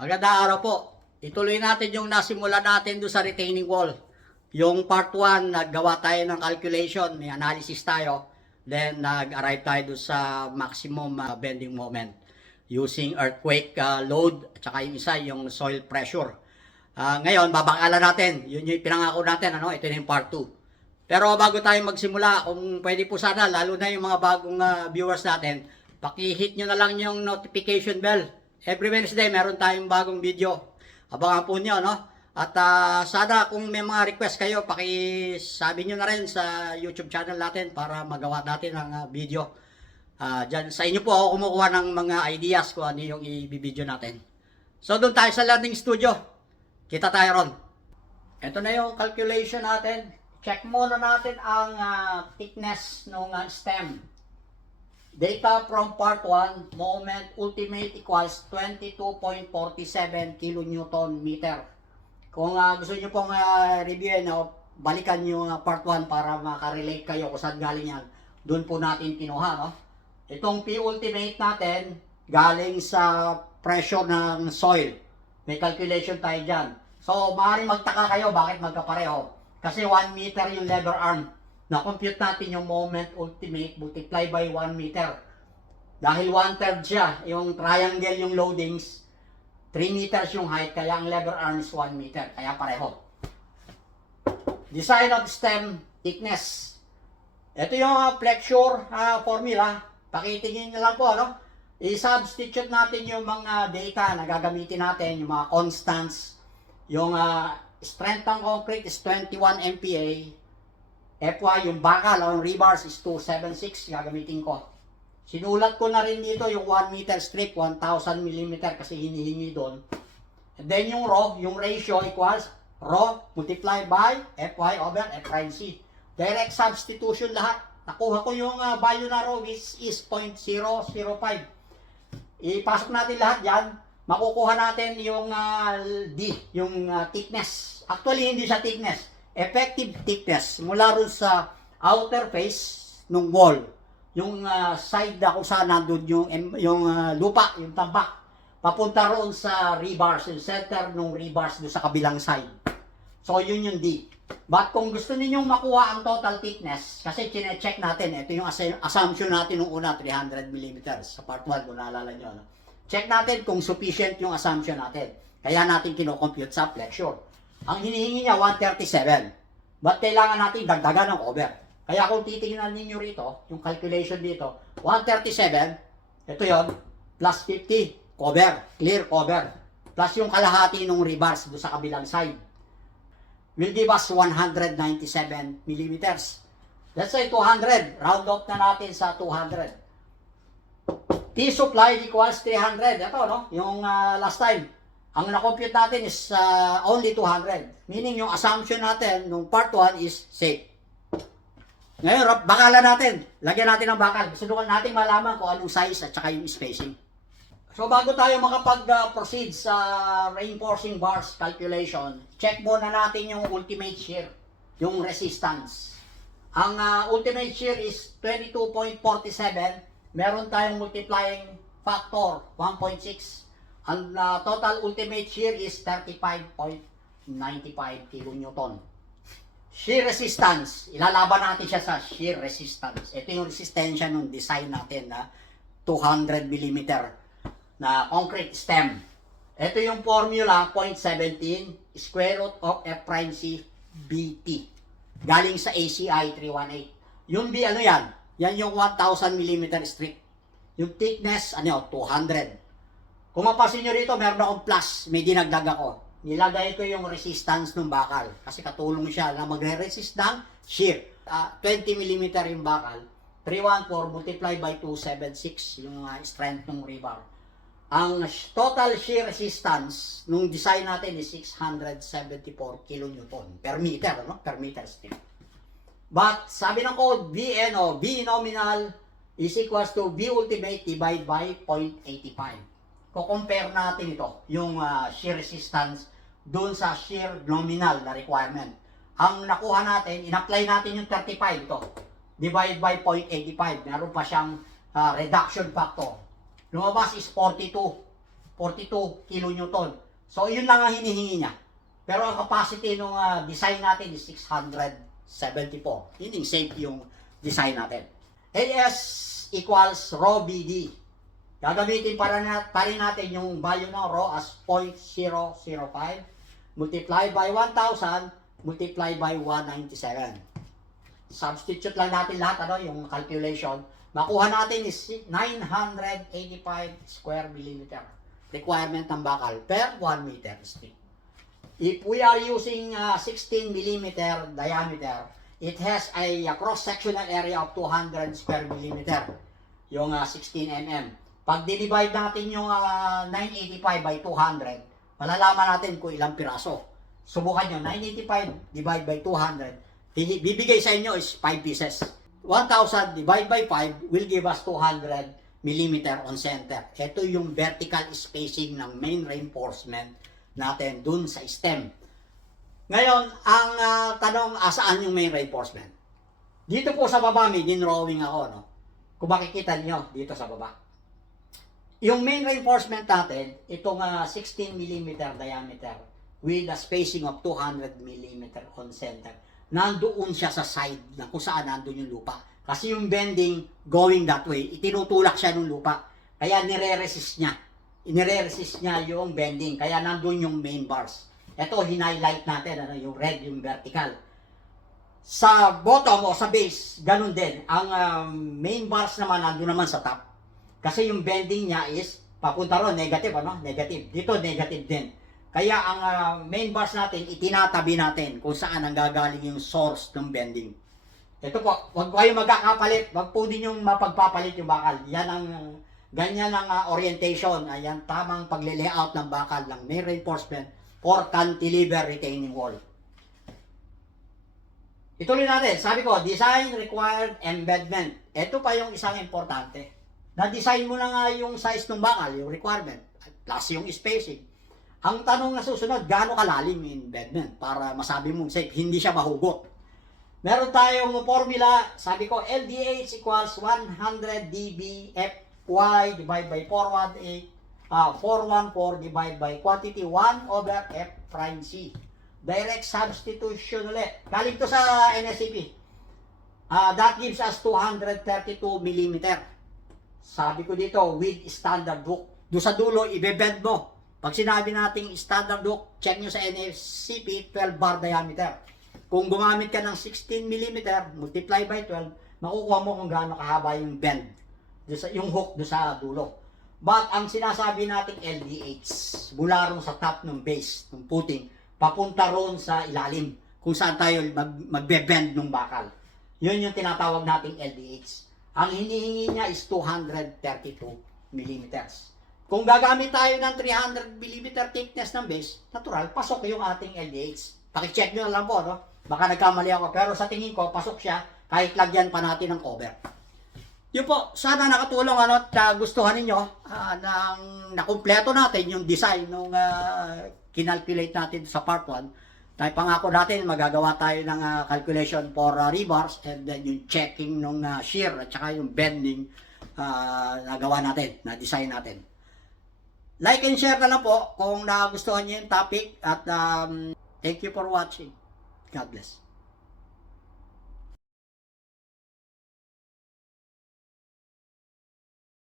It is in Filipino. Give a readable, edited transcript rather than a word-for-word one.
Magandang araw po. Ituloy natin yung nasimula natin doon sa retaining wall. Yung part 1, naggawa tayo ng calculation, may analysis tayo. Then, nag-arrive tayo doon sa maximum bending moment using earthquake load at saka yung isa, yung soil pressure. Ngayon, babakalan natin. Yun yung pinangako natin. Ito na yung part 2. Pero bago tayo magsimula, kung pwede po sana, lalo na yung mga bagong viewers natin, paki-hit nyo na lang yung notification bell. Every Wednesday, meron tayong bagong video. Abangan po nyo, no? At sana kung may mga request kayo, pakisabi nyo na rin sa YouTube channel natin para magawa natin ang video. Dyan, sa inyo po ako kumukuha ng mga ideas kung ano yung i-video natin. So, doon tayo sa learning studio. Kita tayo ron. Ito na yung calculation natin. Check muna natin ang thickness ng stem. Data from part 1, moment ultimate equals 22.47 kN meter. Kung gusto nyo pong reviewin, balikan yung part 1 para makarelate kayo kung saan galing yan. Doon po natin kinuha. No? Itong P ultimate natin, galing sa pressure ng soil. May calculation tayo dyan. So, maaaring magtaka kayo bakit magkapareho. Kasi 1 meter yung lever arm. Na-compute natin yung moment ultimate multiply by 1 meter. Dahil 1/3 siya, yung triangle yung loadings, 3 meters yung height, kaya ang lever arm is 1 meter. Kaya pareho. Design of stem thickness. Ito yung flexure formula. Pakitingin nyo lang po, I-substitute natin yung mga data na gagamitin natin, yung mga constants. Yung strength ng concrete is 21 MPa. FY, yung bakal o yung rebars is 276, gagamitin ko. Sinulat ko na rin dito yung 1 meter strip, 1,000 mm kasi hinihingi doon. And then yung rho, yung ratio equals rho multiply by FY over F prime C. Direct substitution lahat. Nakuha ko yung value na rho which is 0.005. Ipasok natin lahat dyan. Makukuha natin yung D, yung thickness. Actually, hindi siya thickness. Effective thickness mula ron sa outer face ng wall, yung side na kung saan nandun yung lupa, yung tambak, papunta roon sa rebars, yung center ng rebars doon sa kabilang side. So yun yung D. But kung gusto ninyong makuha ang total thickness, kasi chine-check natin, ito yung assumption natin nung una, 300 mm sa part 1 kung naalala nyo. Check natin kung sufficient yung assumption natin. Kaya natin kino-compute sa flexure. Ang hinihingi niya 137. But kailangan natin dagdagan ng cover. Kaya kung titingnan niyo rito, yung calculation dito, 137, ito yon plus 50, cover, clear cover. Plus yung kalahati ng rebars doon sa kabilang side. Will give us 197 mm. Let's say 200. Round off na natin sa 200. T-supply equals 300. Ito, yung last time. Ang na-compute natin is only 200. Meaning yung assumption natin nung part 1 is safe. Ngayon, bakalan natin. Lagyan natin ng bakal. Gusto natin malaman kung anong size at saka yung spacing. So bago tayo makapag-proceed sa reinforcing bars calculation, check muna natin yung ultimate shear, yung resistance. Ang ultimate shear is 22.47. Meron tayong multiplying factor, 1.6. Ang total ultimate shear is 35.95 kN. Shear resistance, ilalaban natin siya sa shear resistance. Ito yung resistensya ng design natin na 200 mm na concrete stem. Ito yung formula, 0.17 square root of F prime C BT. Galing sa ACI 318. Yung B, ano yan? Yan yung 1,000 mm strip. Yung thickness, 200. Kung mapasin nyo rito, meron akong plus, may dinagdag ako. Nilagay ko yung resistance ng bakal kasi katulong siya na magre-resist ng shear. 20 mm yung bakal, 314 multiply by 276 yung strength ng rebar. Ang total shear resistance nung design natin is 674 kN per meter, per meter strip. But sabi ng code, Vn o V nominal is equals to V ultimate divided by 0.85. Ko-compare natin ito, yung shear resistance doon sa shear nominal na requirement. Ang nakuha natin, in-apply natin yung 35 ito. Divide by 0.85. Meron pa siyang reduction factor. Lumabas is 42. 42 kilonewton. So, yun lang ang hinihingi niya. Pero ang capacity ng design natin is 674. Hindi safe yung design natin. AS equals rho BD. Gagamitin pa rin natin yung value ng rho as 0.005 multiplied by 1,000 multiplied by 197. Substitute lang natin lahat, yung calculation. Makuha natin is 985 square millimeter. Requirement ng bakal per 1 meter stick. If we are using 16 millimeter diameter, it has a cross-sectional area of 200 square millimeter. Yung 16 mm. Pag divide natin yung 985 by 200, malalaman natin kung ilang piraso. Subukan nyo, 985 divide by 200, bibigay sa inyo is 5 pieces. 1,000 divide by 5 will give us 200 millimeter on center. Ito yung vertical spacing ng main reinforcement natin dun sa stem. Ngayon, ang tanong, saan yung main reinforcement? Dito po sa baba, may din-drawing ako, no? Kung makikita niyo dito sa baba. Yung main reinforcement natin, itong 16 mm diameter with a spacing of 200 mm on center. Nandoon siya sa side na kung saan nandoon yung lupa. Kasi yung bending going that way, itinutulak siya ng lupa. Kaya nire-resist niya. Inire-resist niya yung bending. Kaya nandoon yung main bars. Ito, hinighlight natin, yung red, yung vertical. Sa bottom o sa base, ganun din. Ang main bars naman, nandoon naman sa top. Kasi yung bending niya is, papunta ron, negative, Negative. Dito, negative din. Kaya ang main bars natin, itinatabi natin kung saan ang gagaling yung source ng bending. Ito po, huwag kayo magkakapalit. Huwag po din yung mapagpapalit yung bakal. Yan ang, ganyan ang orientation. Ayan, tamang pagle-layout ng bakal ng main reinforcement for cantilever retaining wall. Ituloy natin. Sabi ko, design required embedment. Ito pa yung isang importante. Na-design mo na nga yung size ng bakal, yung requirement, plus yung spacing. Ang tanong na susunod, gaano kalalim yung embedment para masabi mong safe, hindi siya mahugot. Meron tayong formula, sabi ko, LDH equals 100 dB Fy divided by 414 divided by quantity 1 over F prime C. Direct substitution ulit. Galing to sa NSCP. That gives us 232 mm. Sabi ko dito, with standard hook. Doon sa dulo, ibebend mo. Pag sinabi nating standard hook, check nyo sa NSCP, 12 bar diameter. Kung gumamit ka ng 16 mm, multiply by 12, makukuha mo kung gaano kahaba yung bend. Yung hook doon sa dulo. But ang sinasabi nating LDH, mula ron sa top ng base, ng footing, papunta ron sa ilalim, kung saan tayo magbe-bend ng bakal. Yun yung tinatawag nating LDH. Ang hinihingi niya is 232 mm. Kung gagamit tayo ng 300 mm thickness ng base, natural, pasok yung ating LDH. Pakicheck nyo lang po, Baka nagkamali ako, pero sa tingin ko, pasok siya, kahit lagyan pa natin ng cover. Yun po, sana nakatulong at gustuhan ninyo nakumpleto natin yung design nung kinalculate natin sa part 1. Dahil pangako natin, magagawa tayo ng calculation for rebars and then yung checking ng shear at saka yung bending nagawa natin, na design natin. Like and share na lang po kung nagustuhan niyo yung topic at thank you for watching. God bless.